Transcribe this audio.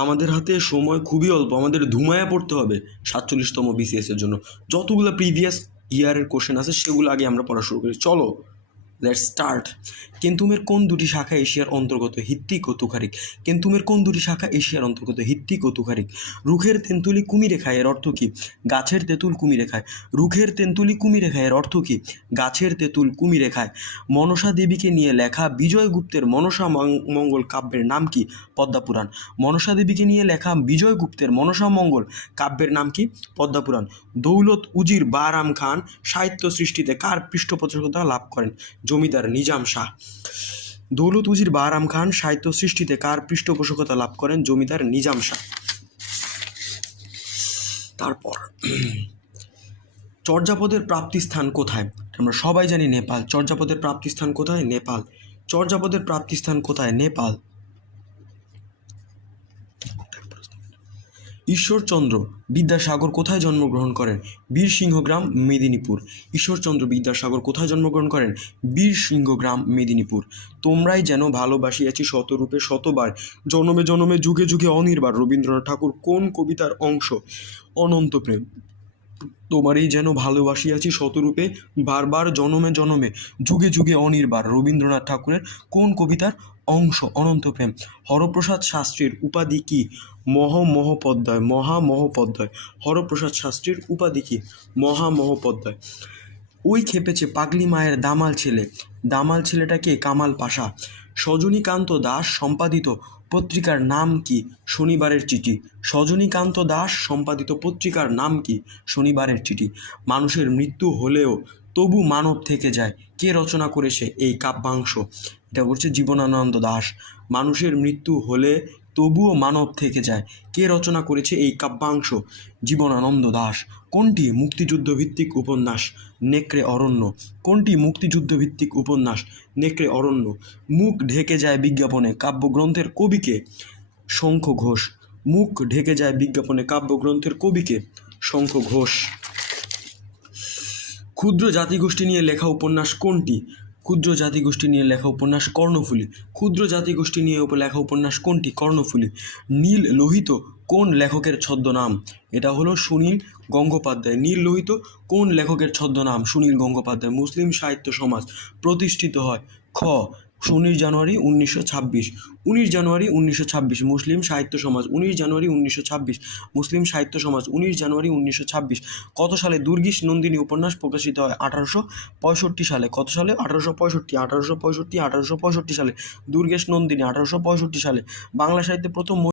আমাদের হাতে সময় খুবই অল্প, আমাদের ধুমায়া পড়তে হবে 47তম BCS এর জন্য। যতগুলো প্রিভিয়াস ইয়ারের কোশ্চেন আছে সেগুলো আগে আমরা পড়া শুরু করি। চলো লেটস স্টার্ট। কেন্তুমের কোন দুটি শাখা এশিয়ার অন্তর্গত? হিত্তিক ও তুখারিক। কেন্তুমের কোন দুটি শাখা এশিয়ার অন্তর্গত? হিত্তিক ও তুখারিক। রুখের তেঁতুলি কুমিরে খায়, এর অর্থ কী? গাছের তেঁতুল কুমিরে খায়। রুখের তেঁতুলি কুমিরে খায়, এর অর্থ কী? গাছের তেঁতুল কুমিরে খায়। মনসা দেবীকে নিয়ে লেখা বিজয়গুপ্তের মনসা মঙ্গল কাব্যের নাম কি? পদ্মাপুরাণ। মনসা দেবীকে নিয়ে লেখা বিজয়গুপ্তের মনসা মঙ্গল কাব্যের নাম কি? পদ্মাপুরাণ। দৌলত উজির বারাম খান সাহিত্য সৃষ্টিতে কার পৃষ্ঠপোষকতা লাভ করেন? জমিদার নিজাম শাহ। দৌলত উজির বারাম খান সাহিত্য সৃষ্টিতে কার পৃষ্ঠপোষকতা লাভ করেন? জমিদার নিজাম শাহ। তারপর চর্যাপদের প্রাপ্তিস্থান কোথায়? আমরা সবাই জানি নেপাল। চর্যাপদের প্রাপ্তিস্থান কোথায়? নেপাল। চর্যাপদের প্রাপ্তিস্থান কোথায়? নেপাল। ঈশ্বরচন্দ্র বিদ্যাসাগর কোথায় জন্মগ্রহণ করেন? বীরসিংহগ্রাম, মেদিনীপুর। ঈশ্বরচন্দ্র বিদ্যাসাগর কোথায় জন্মগ্রহণ করেন? বীরসিংহগ্রাম, মেদিনীপুর। তোমরাই যেন ভালোবাসিয়াছি শতরূপে শতবার, জনমে জনমে যুগে যুগে অনির্বার। রবীন্দ্রনাথ ঠাকুর কোন কবিতার অংশ? অনন্ত প্রেম। তোমারই যেন ভালোবাসিয়াছি শতরূপে বারবার, জনমে জনমে যুগে যুগে অনির্বার। রবীন্দ্রনাথ ঠাকুরের কোন কবিতার অংশ? অনন্ত প্রেম। হরপ্রসাদ শাস্ত্রীর উপাধি কি? মহামহোপাধ্যায়। মহামহোপাধ্যায়। হরপ্রসাদ শাস্ত্রীর উপাধি কি? মহামহোপাধ্যায়। ওই খেপেছে পাগলি মায়ের দামাল ছেলে। দামাল ছেলেটাকে কামাল পাশা। সজনীকান্ত দাস সম্পাদিত পত্রিকার নাম কি? শনিবারের চিঠি। সজনীকান্ত দাস সম্পাদিত পত্রিকার নাম কি? শনিবারের চিঠি। মানুষের মৃত্যু হলেও তবু মানব থেকে যায়, কে রচনা করেছে এই কাব্যাংশ? এটা করছে জীবনানন্দ দাশ। মানুষের মৃত্যু হলে তবুও মানব থেকে যায়, কে রচনা করেছে এই কাব্যাংশ? জীবনানন্দ দাশ। কোনটি মুক্তিযুদ্ধভিত্তিক উপন্যাস? নেকড়ে অরণ্য। কোনটি মুক্তিযুদ্ধভিত্তিক উপন্যাস? নেকড়ে অরণ্য। মুখ ঢেকে যায় বিজ্ঞাপনে কাব্যগ্রন্থের কবিকে? শঙ্খ ঘোষ। মুখ ঢেকে যায় বিজ্ঞাপনে কাব্যগ্রন্থের কবিকে? শঙ্খ ঘোষ। ক্ষুদ্র জাতিগোষ্ঠী নিয়ে লেখা উপন্যাস কোনটি? ক্ষুদ্র জাতিগোষ্ঠী নিয়ে লেখা উপন্যাস কর্ণফুলী। ক্ষুদ্র জাতিগোষ্ঠী নিয়ে লেখা উপন্যাস কোনটি? কর্ণফুলী। নীল লোহিত কোন লেখকের ছদ্মনাম? এটা হলো সুনীল গঙ্গোপাধ্যায়। নীল লোহিত কোন লেখকের ছদ্মনাম? সুনীল গঙ্গোপাধ্যায়। মুসলিম সাহিত্য সমাজ প্রতিষ্ঠিত হয় খ 19 জানুয়ারি 1926। 19 জানুয়ারি 1926 মুসলিম সাহিত্য সমাজ। 19 জানুয়ারি 1926 মুসলিম সাহিত্য সমাজ। 19 জানুয়ারি 1926। কত সালে দুর্গেশ নন্দিনী উপন্যাস প্রকাশিত হয়? 1865 সালে। কত সালে? 1865 সালে দুর্গেশ নন্দিনী 1865 সালে। বাংলা সাহিত্যে প্রথম